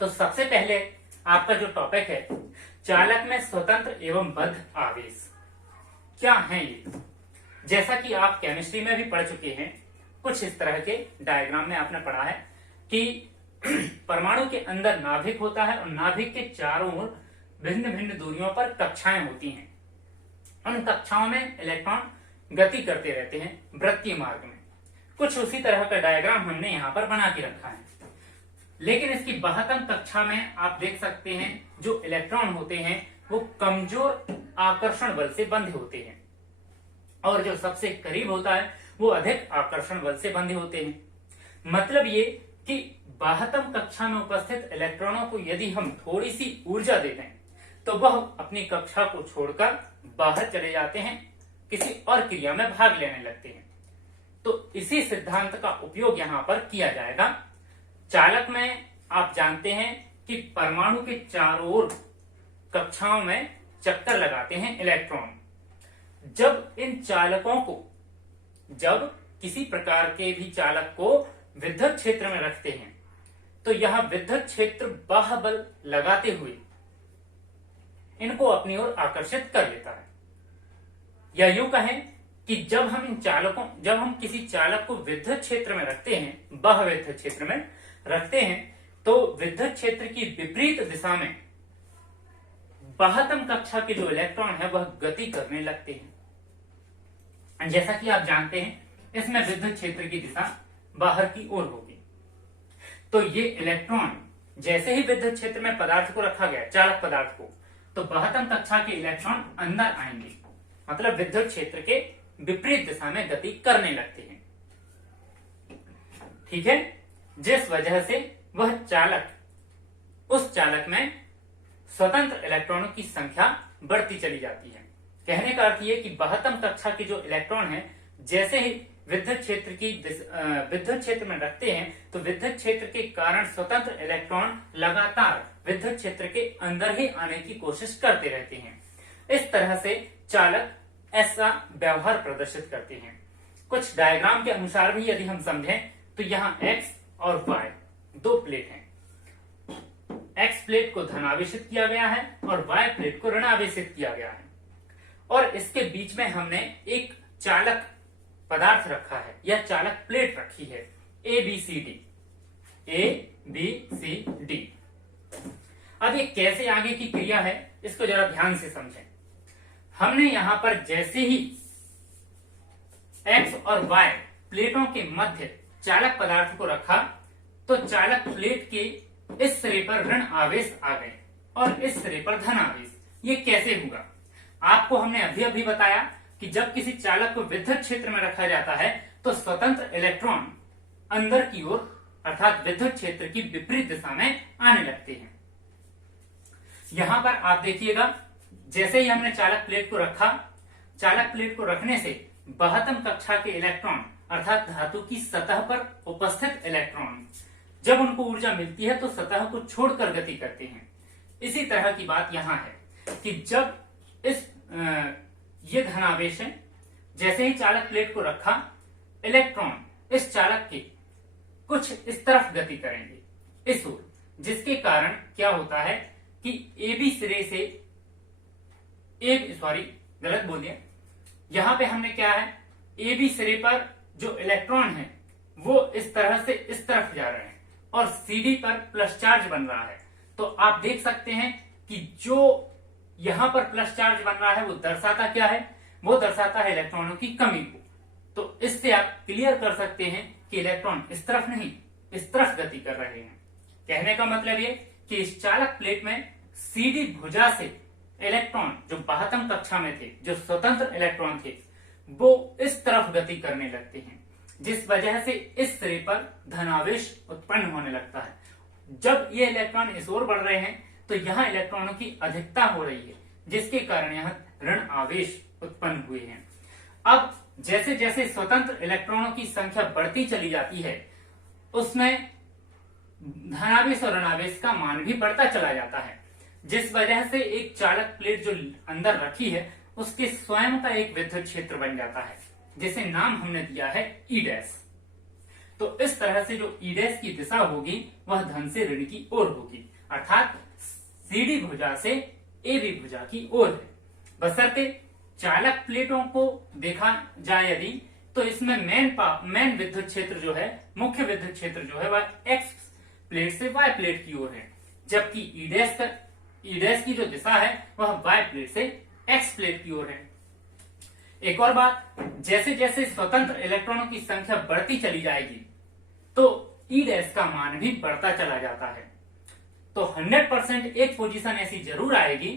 तो सबसे पहले आपका जो टॉपिक है, चालक में स्वतंत्र एवं बद्ध आवेश क्या है ये। जैसा कि आप केमिस्ट्री में भी पढ़ चुके हैं, कुछ इस तरह के डायग्राम में आपने पढ़ा है कि परमाणु के अंदर नाभिक होता है और नाभिक के चारों ओर भिन्न भिन्न दूरियों पर कक्षाएं होती हैं। उन कक्षाओं में इलेक्ट्रॉन गति करते रहते हैं वृत्तीय मार्ग में। कुछ उसी तरह का डायग्राम हमने यहाँ पर बना के रखा है। लेकिन इसकी बाह्यतम कक्षा में आप देख सकते हैं जो इलेक्ट्रॉन होते हैं वो कमजोर आकर्षण बल से बंधे होते हैं और जो सबसे करीब होता है वो अधिक आकर्षण बल से बंधे होते हैं। मतलब ये कि बाह्यतम कक्षा में उपस्थित इलेक्ट्रॉनों को यदि हम थोड़ी सी ऊर्जा दे दें तो वह अपनी कक्षा को छोड़कर बाहर चले जाते हैं, किसी और क्रिया में भाग लेने लगते हैं। तो इसी सिद्धांत का उपयोग यहाँ पर किया जाएगा। चालक में आप जानते हैं कि परमाणु के चारों ओर कक्षाओं में चक्कर लगाते हैं इलेक्ट्रॉन। जब इन चालकों को, जब किसी प्रकार के भी चालक को विद्युत क्षेत्र में रखते हैं तो यह विद्युत क्षेत्र बाह्य बल लगाते हुए इनको अपनी ओर आकर्षित कर लेता है। या यूं कहें कि जब हम किसी चालक को विद्युत क्षेत्र में रखते हैं, बाह्य विद्युत क्षेत्र में रखते हैं, तो विद्युत क्षेत्र की विपरीत दिशा में बाह्यतम कक्षा के जो इलेक्ट्रॉन है वह गति करने लगते हैं। जैसा कि आप जानते हैं इसमें विद्युत क्षेत्र की दिशा बाहर की ओर होगी। तो ये इलेक्ट्रॉन जैसे ही विद्युत क्षेत्र में पदार्थ को रखा गया, चालक पदार्थ को, तो बाह्यतम कक्षा के इलेक्ट्रॉन अंदर आएंगे, मतलब विद्युत क्षेत्र के विपरीत दिशा में गति करने लगते हैं। ठीक है, जिस वजह से वह चालक, उस चालक में स्वतंत्र इलेक्ट्रॉनों की संख्या बढ़ती चली जाती है। कहने का अर्थ यह कि बाह्यतम कक्षा के जो इलेक्ट्रॉन है, जैसे ही विद्युत क्षेत्र में रखते हैं तो विद्युत क्षेत्र के कारण स्वतंत्र इलेक्ट्रॉन लगातार विद्युत क्षेत्र के अंदर ही आने की कोशिश करते रहते हैं। इस तरह से चालक ऐसा व्यवहार प्रदर्शित करते हैं। कुछ डायग्राम के अनुसार भी यदि हम समझें तो यहाँ एक्स और वाई दो प्लेट हैं। एक्स प्लेट को धनावेशित किया गया है और वाई प्लेट को ऋणावेशित किया गया है और इसके बीच में हमने एक चालक पदार्थ रखा है या चालक प्लेट रखी है, ए बी सी डी। अब ये कैसे आगे की क्रिया है इसको जरा ध्यान से समझें। हमने यहां पर जैसे ही एक्स और वाई प्लेटों के मध्य चालक पदार्थ को रखा तो चालक प्लेट के इस सिरे पर ऋण आवेश आ गए और इस सिरे पर धन आवेश। ये कैसे होगा? आपको हमने अभी बताया कि जब किसी चालक को विद्युत क्षेत्र में रखा जाता है तो स्वतंत्र इलेक्ट्रॉन अंदर की ओर अर्थात विद्युत क्षेत्र की विपरीत दिशा में आने लगते हैं। यहां पर आप देखिएगा, जैसे ही हमने चालक प्लेट को रखा, चालक प्लेट को रखने से बाह्यतम कक्षा के इलेक्ट्रॉन अर्थात धातु की सतह पर उपस्थित इलेक्ट्रॉन जब उनको ऊर्जा मिलती है तो सतह को छोड़कर गति करते हैं। इसी तरह की बात यहां है कि जब ये धनावेश है, जैसे ही चालक प्लेट को रखा, इलेक्ट्रॉन इस चालक के कुछ इस तरफ गति करेंगे, इस ओर, जिसके कारण क्या होता है कि AB सिरे से गलत बोल दिया। यहां पे हमने क्या है, AB सिरे पर जो इलेक्ट्रॉन है वो इस तरह से इस तरफ जा रहे हैं और CD पर प्लस चार्ज बन रहा है। तो आप देख सकते हैं कि जो यहां पर प्लस चार्ज बन रहा है वो दर्शाता क्या है, वो दर्शाता है इलेक्ट्रॉनों की कमी को। तो इससे आप क्लियर कर सकते हैं कि इलेक्ट्रॉन इस तरफ नहीं इस तरफ गति कर रहे हैं। कहने का मतलब ये कि इस चालक प्लेट में CD भुजा से इलेक्ट्रॉन जो बाह्यतम कक्षा में थे, जो स्वतंत्र इलेक्ट्रॉन थे, वो इस तरफ गति करने लगते हैं, जिस वजह से इस सिरे पर धनावेश उत्पन्न होने लगता है। जब ये इलेक्ट्रॉन इस ओर बढ़ रहे हैं तो यहाँ इलेक्ट्रॉनों की अधिकता हो रही है, जिसके कारण यहाँ ऋण आवेश उत्पन्न हुए हैं। अब जैसे जैसे स्वतंत्र इलेक्ट्रॉनों की संख्या बढ़ती चली जाती है, उसमें धनावेश और ऋणावेश का मान भी बढ़ता चला जाता है, जिस वजह से एक चालक प्लेट जो अंदर रखी है उसके स्वयं का एक विद्युत क्षेत्र बन जाता है, जिसे नाम हमने दिया है E डैश। तो इस तरह से जो ई डैश की दिशा होगी वह धन से ऋण की ओर होगी, अर्थात सीडी भुजा से ए बी भुजा की ओर है। बशर्ते चालक प्लेटों को देखा जाए यदि, तो इसमें मेन विद्युत क्षेत्र जो है, मुख्य विद्युत क्षेत्र जो है वह एक्स प्लेट से वाई प्लेट की ओर है, जबकि ई डैश की जो दिशा है वह वाई प्लेट से एक्स प्लेट की ओर है। एक और बात, जैसे जैसे स्वतंत्र इलेक्ट्रॉनों की संख्या बढ़ती चली जाएगी तो ई डैश का मान भी बढ़ता चला जाता है। तो 100% एक पोजीशन ऐसी जरूर आएगी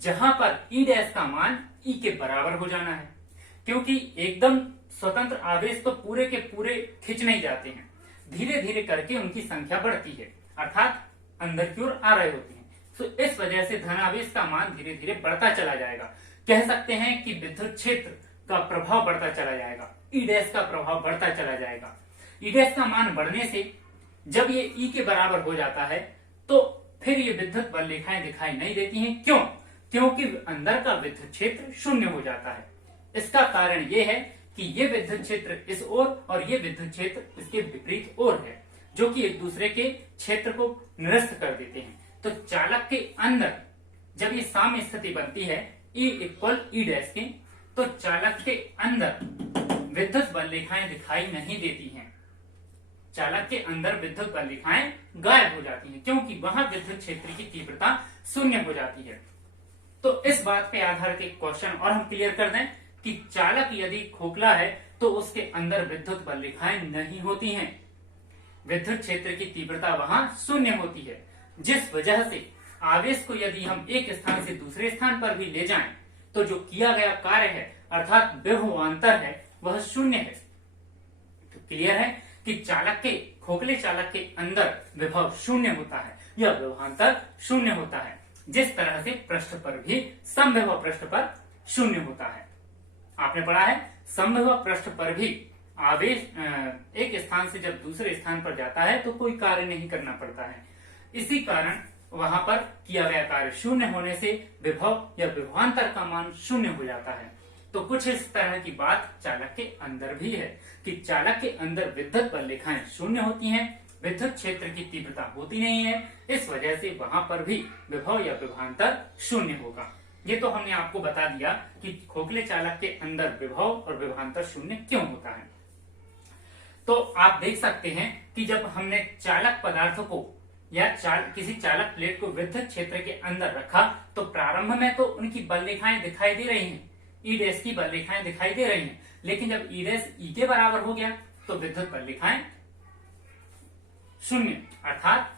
जहां पर ई डैश का मान ई के बराबर हो जाना है, क्योंकि एकदम स्वतंत्र आवेश तो पूरे के पूरे खिंच नहीं जाते हैं, धीरे धीरे करके उनकी संख्या बढ़ती है, अर्थात अंदर की ओर आ रहे होते हैं। तो इस वजह से धनावेश का मान धीरे धीरे बढ़ता चला जाएगा। कह सकते हैं कि विद्युत क्षेत्र का प्रभाव बढ़ता चला जाएगा, ई डैश का प्रभाव बढ़ता चला जाएगा। ई डैश का मान बढ़ने से जब ये ई के बराबर हो जाता है तो फिर ये विद्युत बल रेखाएं दिखाई नहीं देती हैं। क्यों? क्योंकि अंदर का विद्युत क्षेत्र शून्य हो जाता है। इसका कारण ये है कि ये विद्युत क्षेत्र इस ओर और ये विद्युत क्षेत्र इसके विपरीत ओर है, जो कि एक दूसरे के क्षेत्र को निरस्त कर देते हैं। तो चालक के अंदर जब ये साम्य स्थिति बनती है E इक्वल ई डैश के, तो चालक के अंदर विद्युत बल रेखाएं दिखाई नहीं देती हैं। चालक के अंदर विद्युत बल रेखाएं गायब हो जाती हैं, क्योंकि वहां विद्युत क्षेत्र की तीव्रता शून्य हो जाती है। तो इस बात पे आधारित एक क्वेश्चन और हम क्लियर कर दें कि चालक यदि खोखला है तो उसके अंदर विद्युत बल रेखाएं नहीं होती हैं, विद्युत क्षेत्र की तीव्रता वहां शून्य होती है, जिस वजह से आवेश को यदि हम एक स्थान से दूसरे स्थान पर भी ले जाएं तो जो किया गया कार्य है अर्थात विभवांतर है वह शून्य है। तो क्लियर है कि चालक के खोखले चालक के अंदर विभव शून्य होता है या विभवांतर शून्य होता है, जिस तरह से पृष्ठ पर भी समविभव पृष्ठ पर शून्य होता है। आपने पढ़ा है समविभव पृष्ठ पर भी आवेश एक स्थान से जब दूसरे स्थान पर जाता है तो कोई कार्य नहीं करना पड़ता है। इसी कारण वहां पर किया गया कार्य शून्य होने से विभव या विभवांतर का मान शून्य हो जाता है। तो कुछ इस तरह की बात चालक के अंदर भी है कि चालक के अंदर विद्युत बल रेखाएं शून्य होती हैं, विद्युत क्षेत्र की तीव्रता होती नहीं है, इस वजह से वहां पर भी विभव या विभवांतर शून्य होगा। ये तो हमने आपको बता दिया कि खोखले चालक के अंदर विभव और विभवांतर शून्य क्यों होता है। तो आप देख सकते हैं कि जब हमने चालक पदार्थों को या किसी चालक प्लेट को विद्युत क्षेत्र के अंदर रखा तो प्रारंभ में तो उनकी बल रेखाएं दिखाई दे रही हैं, ई डैश की बल रेखाएं दिखाई दे रही हैं, लेकिन जब ई डैश ई के बराबर हो गया तो विद्युत बल रेखाएं शून्य अर्थात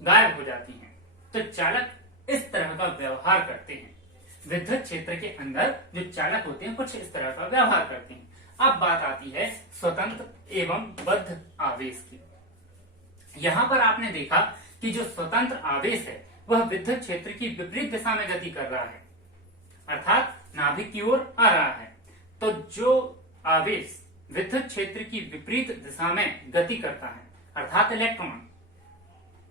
गायब हो जाती हैं। तो चालक इस तरह का व्यवहार करते हैं, विद्युत क्षेत्र के अंदर जो चालक होते हैं कुछ इस तरह का व्यवहार करते हैं। अब बात आती है स्वतंत्र एवं बद्ध आवेश की। यहां पर आपने देखा कि जो स्वतंत्र आवेश है वह विद्युत क्षेत्र की विपरीत दिशा में गति कर रहा है, अर्थात नाभिक की ओर आ रहा है। तो जो आवेश विद्युत क्षेत्र की विपरीत दिशा में गति करता है अर्थात इलेक्ट्रॉन,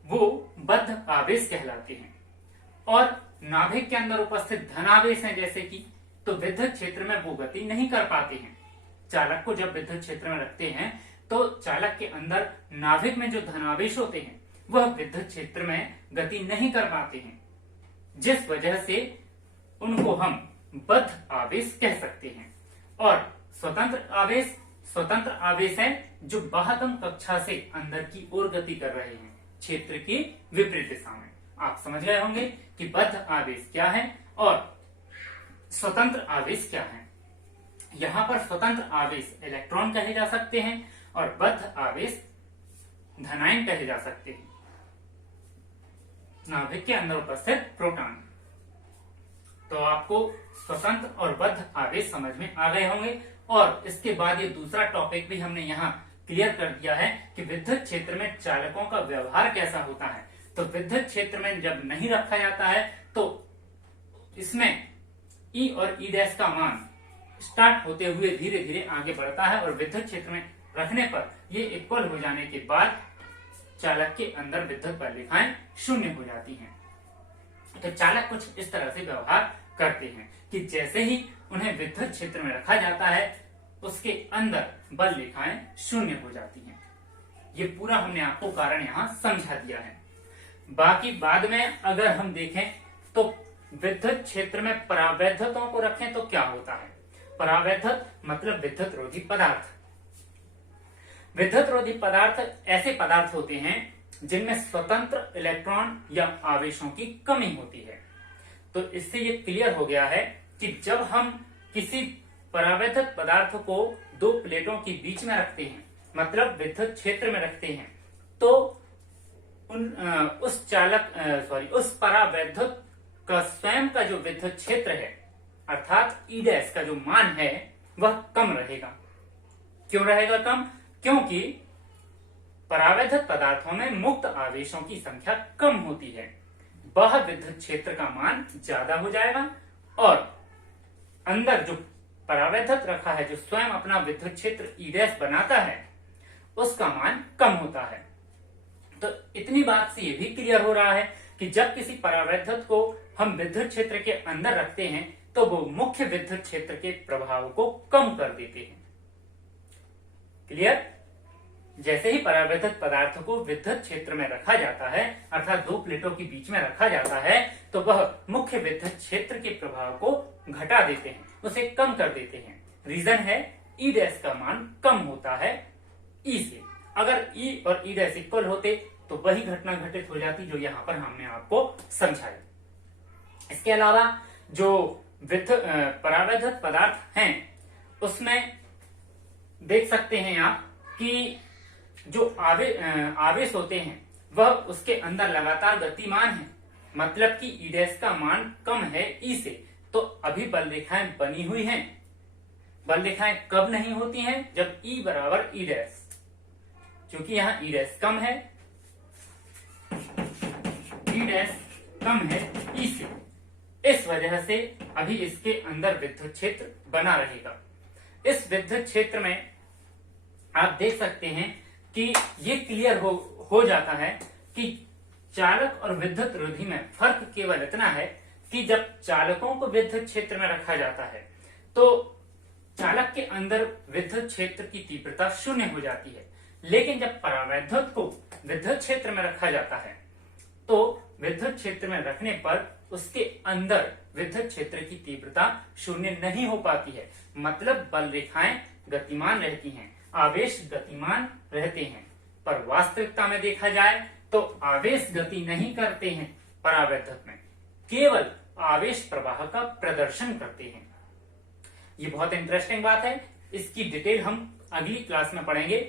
वो बद्ध आवेश कहलाते हैं। और नाभिक के अंदर उपस्थित धनावेश हैं जैसे कि, तो विद्युत क्षेत्र में वो गति नहीं कर पाते हैं। चालक को जब विद्युत क्षेत्र में रखते हैं तो चालक के अंदर नाभिक में जो धनावेश होते हैं वह विद्युत क्षेत्र में गति नहीं कर पाते हैं, जिस वजह से उनको हम बद्ध आवेश कह सकते हैं। और स्वतंत्र आवेश है जो बाह्यतम कक्षा से अंदर की ओर गति कर रहे हैं क्षेत्र की विपरीत दिशा में। आप समझ गए होंगे कि बद्ध आवेश क्या है और स्वतंत्र आवेश क्या है। यहाँ पर स्वतंत्र आवेश इलेक्ट्रॉन कहे जा सकते हैं और बद्ध आवेश धनायन कहे जा सकते हैं, नाभिक के अंदर उपस्थित प्रोटॉन। तो आपको स्वतंत्र और बद्ध आवेश समझ में आ गए होंगे। और इसके बाद ये दूसरा टॉपिक भी हमने यहाँ क्लियर कर दिया है कि विद्युत क्षेत्र में चालकों का व्यवहार कैसा होता है। तो विद्युत क्षेत्र में जब नहीं रखा जाता है तो इसमें ई और ई डैश का मान स्टार्ट होते हुए धीरे धीरे आगे बढ़ता है और विद्युत क्षेत्र में रखने पर ये इक्वल हो जाने के बाद चालक के अंदर विद्युत बल रेखाएं शून्य हो जाती हैं। तो चालक कुछ इस तरह से व्यवहार करते हैं कि जैसे ही उन्हें विद्युत क्षेत्र में रखा जाता है उसके अंदर बल रेखाएं शून्य हो जाती हैं। ये पूरा हमने आपको कारण यहाँ समझा दिया है। बाकी बाद में अगर हम देखें तो विद्युत क्षेत्र में परावैद्युतों को रखें तो क्या होता है। परावैद्युत मतलब विद्युत रोधी पदार्थ। विद्युत रोधी पदार्थ ऐसे पदार्थ होते हैं जिनमें स्वतंत्र इलेक्ट्रॉन या आवेशों की कमी होती है। तो इससे ये क्लियर हो गया है कि जब हम किसी परावैद्युत पदार्थ को दो प्लेटों के बीच में रखते हैं, मतलब विद्युत क्षेत्र में रखते हैं, तो उस परावैद्युत का स्वयं का जो विद्युत क्षेत्र है अर्थात ई डैश का जो मान है वह कम रहेगा। क्यों रहेगा कम? क्योंकि परावैद्युत पदार्थों में मुक्त आवेशों की संख्या कम होती है, वह विद्युत क्षेत्र का मान ज्यादा हो जाएगा और अंदर जो परावैद्युत रखा है, जो स्वयं अपना विद्युत क्षेत्र ई डैश बनाता है, उसका मान कम होता है। तो इतनी बात से ये भी क्लियर हो रहा है कि जब किसी परावैद्युत को हम विद्युत क्षेत्र के अंदर रखते हैं तो वो मुख्य विद्युत क्षेत्र के प्रभाव को कम कर देते हैं। क्लियर? जैसे ही परावैद्युत पदार्थ को विद्युत क्षेत्र में रखा जाता है, अर्थात दो प्लेटों के बीच में रखा जाता है, तो वह मुख्य विद्युत क्षेत्र के प्रभाव को घटा देते हैं, उसे कम कर देते हैं। रीजन है ई डैश का मान कम होता है ई से। अगर ई और ई डैश इक्वल होते तो वही घटना घटित हो जाती जो यहाँ पर हमने आपको समझाई। इसके अलावा जो परावैद्युत पदार्थ हैं उसमें देख सकते हैं आप कि जो आवेश होते हैं वह उसके अंदर लगातार गतिमान है, मतलब कि ई डैश का मान कम है ई से। तो अभी बल रेखाएं बनी हुई हैं। बल रेखाएं कब नहीं होती हैं? जब ई बराबर ई डैश, क्योंकि यहाँ ई डैश कम है, ई डैश कम है ई से, इस वजह से अभी इसके अंदर विद्युत क्षेत्र बना रहेगा। इस विद्युत क्षेत्र में आप देख सकते हैं कि ये क्लियर हो जाता है कि चालक और विद्युत रोधी में फर्क केवल इतना है कि जब चालकों को विद्युत क्षेत्र में रखा जाता है तो चालक के अंदर विद्युत क्षेत्र की तीव्रता शून्य हो जाती है, लेकिन जब परावैद्युत को विद्युत क्षेत्र में रखा जाता है तो विद्युत क्षेत्र में रखने पर उसके अंदर विद्युत क्षेत्र की तीव्रता शून्य नहीं हो पाती है, मतलब बल रेखाएं गतिमान रहती हैं, आवेश गतिमान रहते हैं। पर वास्तविकता में देखा जाए तो आवेश गति नहीं करते हैं परावैद्युत में, केवल आवेश प्रवाह का प्रदर्शन करते हैं। ये बहुत इंटरेस्टिंग बात है, इसकी डिटेल हम अगली क्लास में पढ़ेंगे।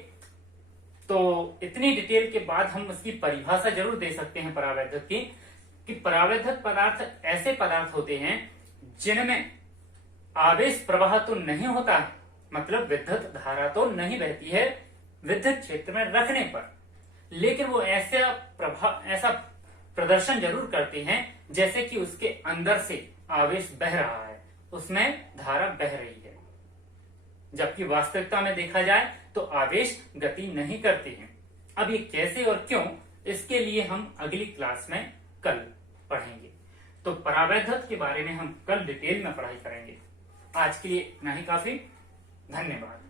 तो इतनी डिटेल के बाद हम उसकी परिभाषा जरूर दे सकते हैं परावैद्युत की, कि परावैद्युत पदार्थ ऐसे पदार्थ होते हैं जिनमें आवेश प्रवाह तो नहीं होता है, मतलब विद्युत धारा तो नहीं बहती है विद्युत क्षेत्र में रखने पर, लेकिन वो ऐसा प्रदर्शन जरूर करते हैं जैसे कि उसके अंदर से आवेश बह रहा है, उसमें धारा बह रही है। जबकि वास्तविकता में देखा जाए तो आवेश गति नहीं करते हैं। अब ये कैसे और क्यों, इसके लिए हम अगली क्लास में कल पढ़ेंगे। तो परावैद्युत के बारे में हम कल डिटेल में पढ़ाई करेंगे। आज के लिए इतना ही काफी। धन्यवाद।